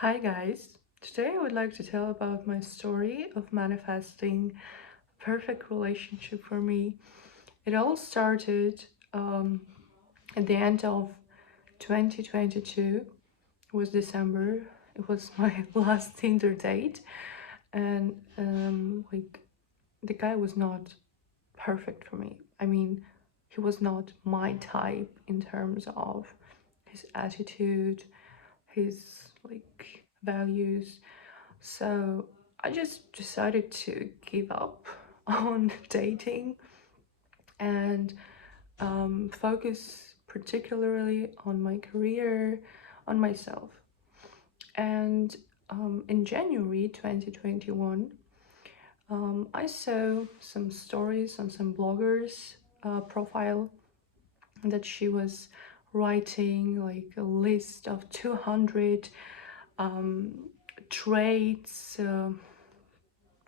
Hi guys, today I would like to tell about my story of manifesting a perfect relationship for me. It all started at the end of 2022. It was December. It was my last Tinder date, and the guy was not perfect for me. I mean, he was not my type in terms of his attitude, his values. So I just decided to give up on dating and focus particularly on my career, on myself. And in January 2021, I saw some stories on some bloggers' profile that she was writing like a list of 200 um, traits,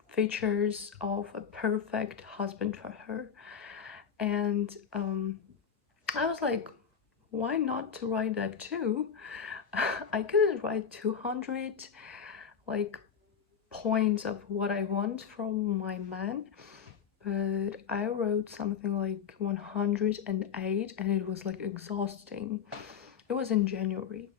features of a perfect husband for her. And I was like, why not to write that too? I couldn't write 200 like points of what I want from my man, but I wrote something like 108 and it was like exhausting. It was in January.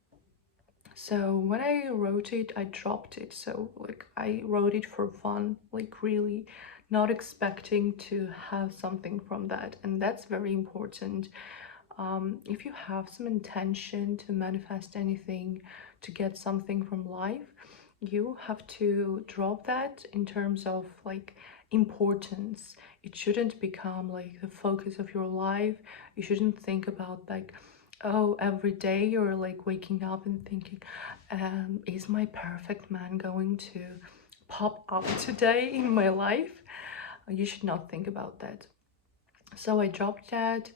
So when I wrote it, I dropped it. So like I wrote it for fun, like really not expecting to have something from that. And that's very important. If you have some intention to manifest anything, to get something from life, you have to drop that in terms of like importance. It shouldn't become like the focus of your life. You shouldn't think about like, oh, every day you're like waking up and thinking, is my perfect man going to pop up today in my life? You should not think about that. So I dropped that,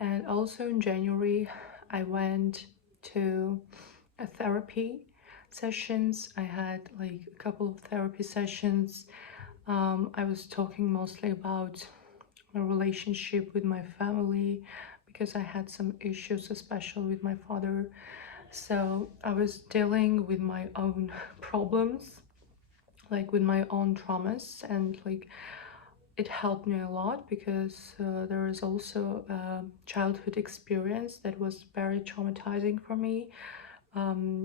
and also in January I went to a therapy sessions. I had like a couple of therapy sessions. I was talking mostly about my relationship with my family because I had some issues, especially with my father. So I was dealing with my own problems, like with my own traumas, and like it helped me a lot because there is also a childhood experience that was very traumatizing for me,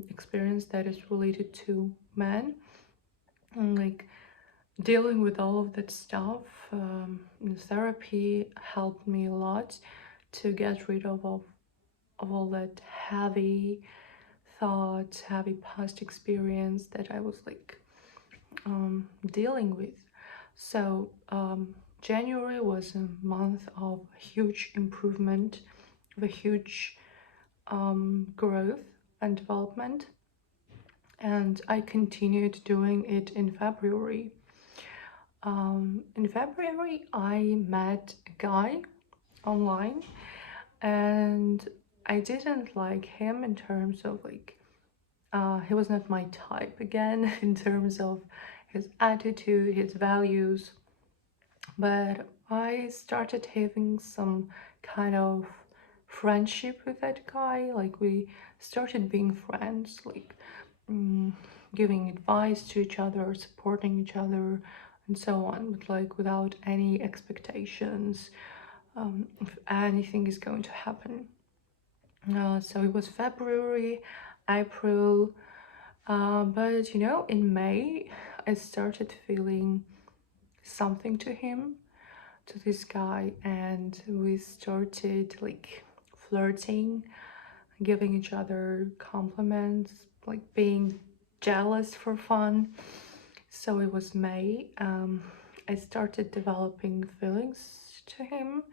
experience that is related to men, and like dealing with all of that stuff in therapy helped me a lot to get rid of all that heavy thoughts, heavy past experience that I was like dealing with. So January was a month of huge improvement, of a huge growth and development, and I continued doing it in February. In February, I met a guy online, and I didn't like him in terms of like he was not my type again in terms of his attitude, his values. But I started having some kind of friendship with that guy. Like we started being friends, like mm, giving advice to each other, supporting each other, and so on. But like without any expectations if anything is going to happen. So it was February, April, but you know, in May, I started feeling something to him, to this guy, and we started like flirting, giving each other compliments, like being jealous for fun. So it was May. I started developing feelings to him,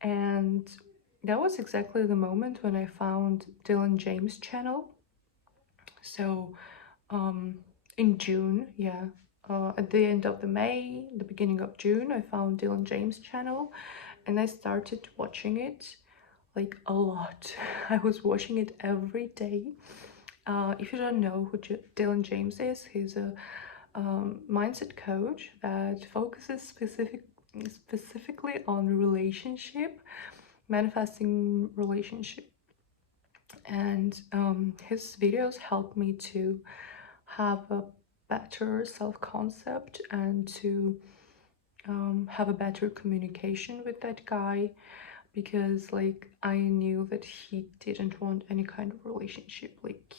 and that was exactly the moment when I found Dylan James' channel. So in June, yeah, at the end of the May, the beginning of June, I found Dylan James' channel, and I started watching it like a lot. I was watching it every day. If you don't know who Dylan James is, he's a mindset coach that focuses specifically on relationship, manifesting relationship. and his videos helped me to have a better self-concept and to have a better communication with that guy, because like I knew that he didn't want any kind of relationship, like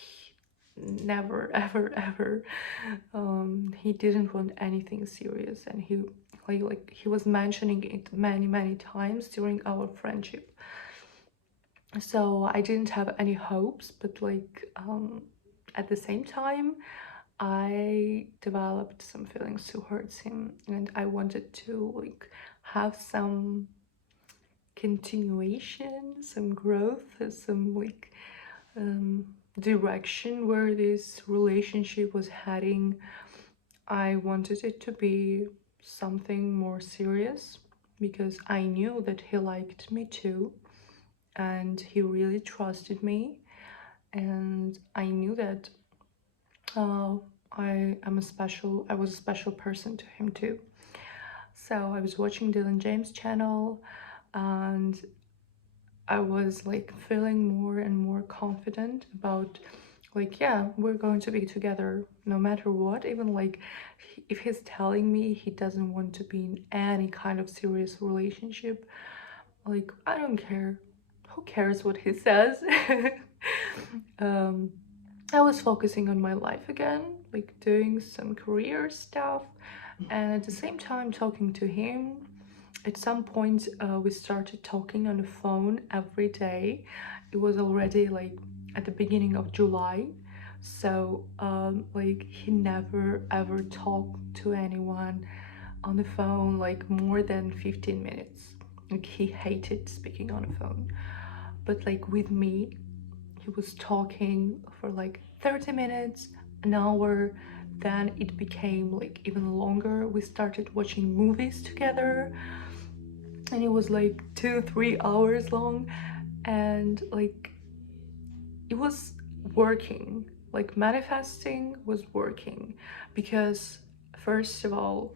never ever ever. He didn't want anything serious, and he was mentioning it many times during our friendship. So I didn't have any hopes, but like at the same time I developed some feelings towards him, and I wanted to like have some continuation, some growth, some like direction where this relationship was heading. I wanted it to be something more serious because I knew that he liked me too, and he really trusted me, and I knew that uh, I was a special person to him too. So I was watching Dylan James channel, and I was like feeling more and more confident about like, yeah, we're going to be together no matter what. Even like if he's telling me he doesn't want to be in any kind of serious relationship, like I don't care. Who cares what he says? um, I was focusing on my life again, like doing some career stuff, and at the same time talking to him. At some point, we started talking on the phone every day. It was already like at the beginning of July, so like he never ever talked to anyone on the phone like more than 15 minutes. Like he hated speaking on the phone, but like with me he was talking for like 30 minutes, an hour. Then it became like even longer. We started watching movies together, and it was like 2 3 hours long, and like it was working. Like manifesting was working, because first of all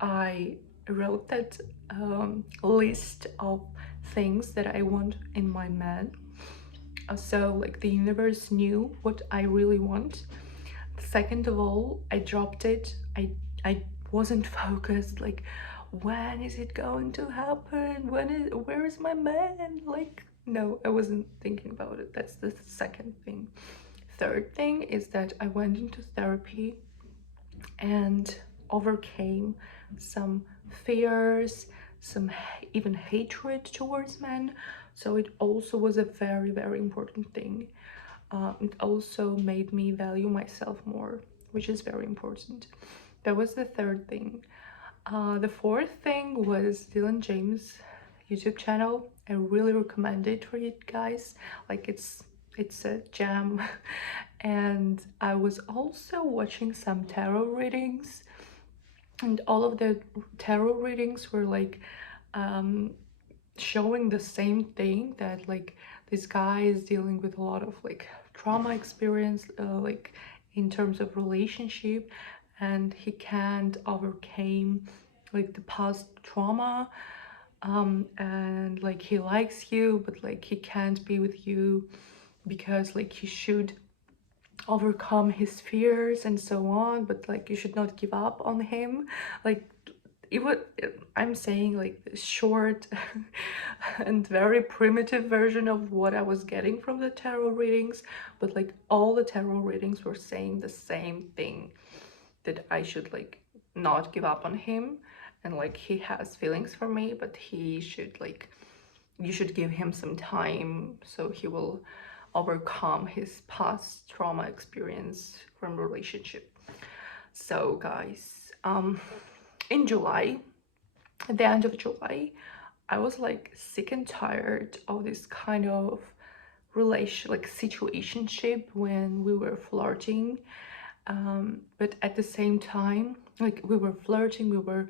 I wrote that list of things that I want in my man. So like the universe knew what I really want. Second of all, I dropped it. I wasn't focused. Like, when is it going to happen? Where is my man? Like, no, I wasn't thinking about it. That's the second thing. Third thing is that I went into therapy and overcame some fears, some even hatred towards men. So it also was a very important thing. It also made me value myself more, which is very important. That was the third thing. The fourth thing was Dylan James YouTube channel. I really recommend it for you guys. Like it's a gem. And I was also watching some tarot readings, and all of the tarot readings were like showing the same thing, that like this guy is dealing with a lot of like trauma experience, like in terms of relationship, and he can't overcome like the past trauma, and like he likes you but like he can't be with you because like he should overcome his fears and so on, but like you should not give up on him. Like it would, I'm saying like short and very primitive version of what I was getting from the tarot readings, but like all the tarot readings were saying the same thing, that I should like not give up on him, and like he has feelings for me, but he should like, you should give him some time so he will overcome his past trauma experience from relationship. So guys, in July, at the end of July, I was like sick and tired of this kind of relation, like situationship, when we were flirting, but at the same time, like we were flirting, we were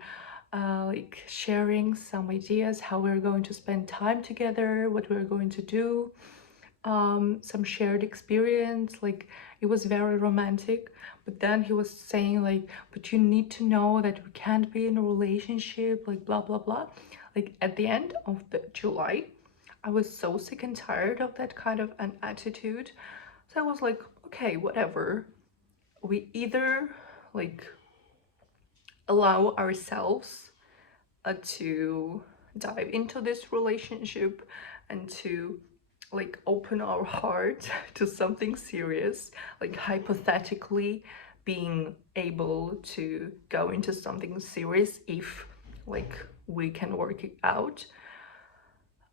like sharing some ideas how we're going to spend time together, what we're going to do, some shared experience. Like it was very romantic, but then he was saying like, but you need to know that we can't be in a relationship, like blah blah blah. Like at the end of the July, I was so sick and tired of that kind of an attitude. So I was like, okay, whatever. We either like allow ourselves to dive into this relationship and to like open our heart to something serious, like hypothetically being able to go into something serious if like we can work it out.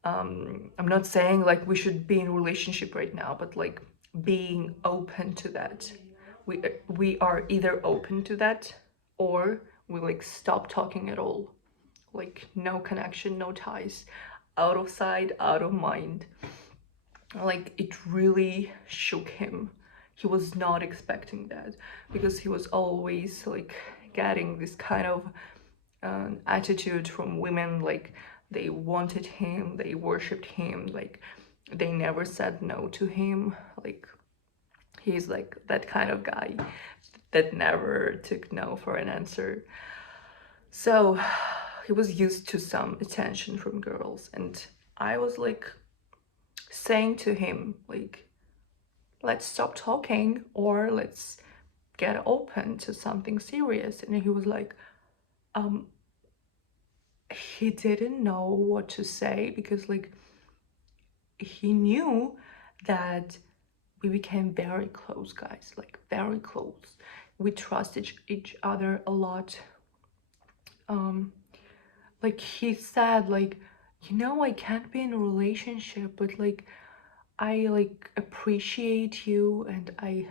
I'm not saying like we should be in a relationship right now, but like being open to that. We are either open to that or we like stop talking at all. Like no connection, no ties, out of sight, out of mind. Like it really shook him. He was not expecting that because he was always like getting this kind of attitude from women, like they wanted him, they worshipped him, like they never said no to him. Like he's like that kind of guy that never took no for an answer. So he was used to some attention from girls, and I was like saying to him like, let's stop talking or let's get open to something serious. And he was like, um he didn't know what to say because like he knew that we became very close, guys, like very close. We trusted each other a lot. Like he said like, you know, I can't be in a relationship, but like I like appreciate you, and I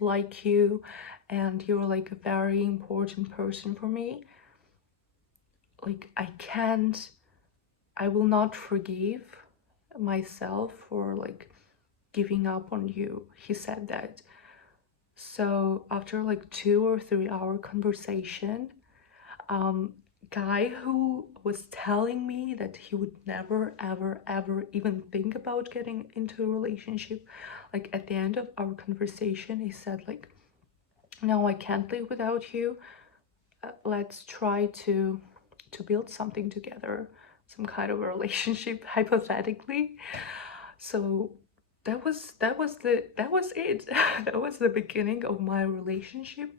like you, and you're like a very important person for me. Like I will not forgive myself for like giving up on you. He said that. So after like 2 or 3 hour conversation, um, guy who was telling me that he would never ever ever even think about getting into a relationship, like at the end of our conversation, he said like, no, I can't live without you. Let's try to build something together, some kind of a relationship hypothetically. So that was it. That was the beginning of my relationship.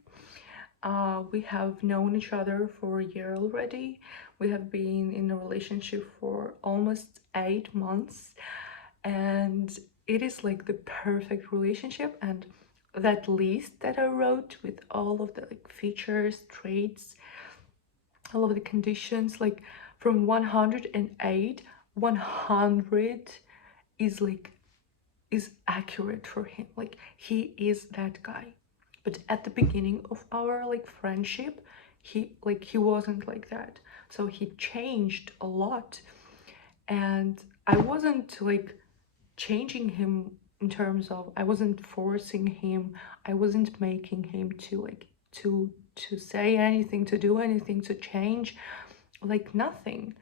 We have known each other for a year already. We have been in a relationship for almost 8 months, and it is like the perfect relationship. And that list that I wrote with all of the like features, traits, all of the conditions, like from 108, 100 is like is accurate for him. Like he is that guy. But at the beginning of our like friendship, he wasn't like that. So he changed a lot, and I wasn't like changing him in terms of, I wasn't forcing him, I wasn't making him to like to say anything, to do anything, to change, like nothing.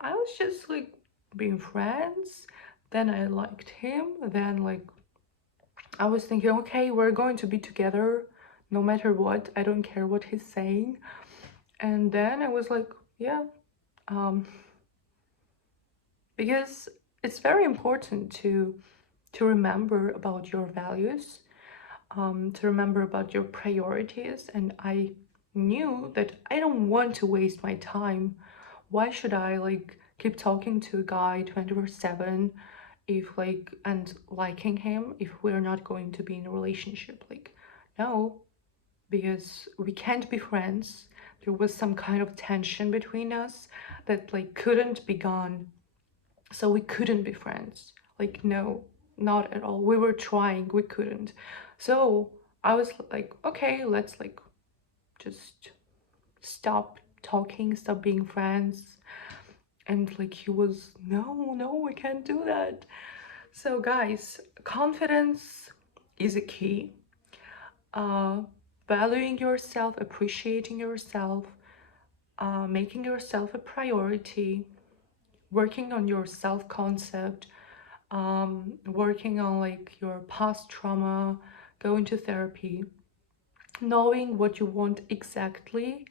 I was just like being friends. Then I liked him. Then like I was thinking, okay, we're going to be together no matter what. I don't care what he's saying. And then I was like, yeah, um, because it's very important to remember about your values, to remember about your priorities. And I knew that I don't want to waste my time. Why should I like keep talking to a guy 24/7 if like and liking him if we're not going to be in a relationship? Like, no, because we can't be friends. There was some kind of tension between us that like couldn't be gone. So we couldn't be friends. Like, no, not at all. We were trying, we couldn't. So I was like, okay, let's like just stop talking, stop being friends. And like he was, no, no, we can't do that. So guys, confidence is a key. Uh, Valuing yourself, appreciating yourself, making yourself a priority, working on your self-concept, working on like your past trauma, going to therapy, knowing what you want exactly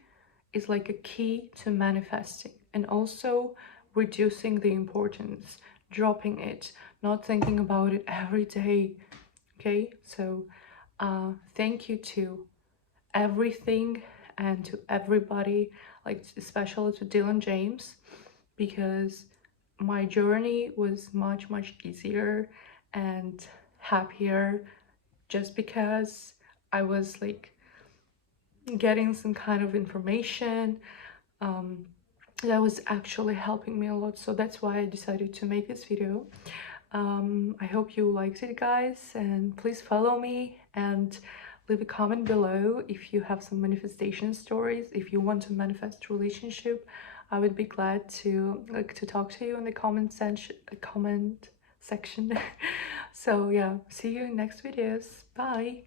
is like a key to manifesting. And also reducing the importance, dropping it, not thinking about it every day. Okay, so thank you to everything and to everybody, like especially to Dylan James, because my journey was much easier and happier just because I was like getting some kind of information that was actually helping me a lot. So that's why I decided to make this video. I hope you liked it, guys, and please follow me and leave a comment below if you have some manifestation stories. If you want to manifest a relationship, I would be glad to talk to you in the comment section. So yeah, see you in next videos. Bye.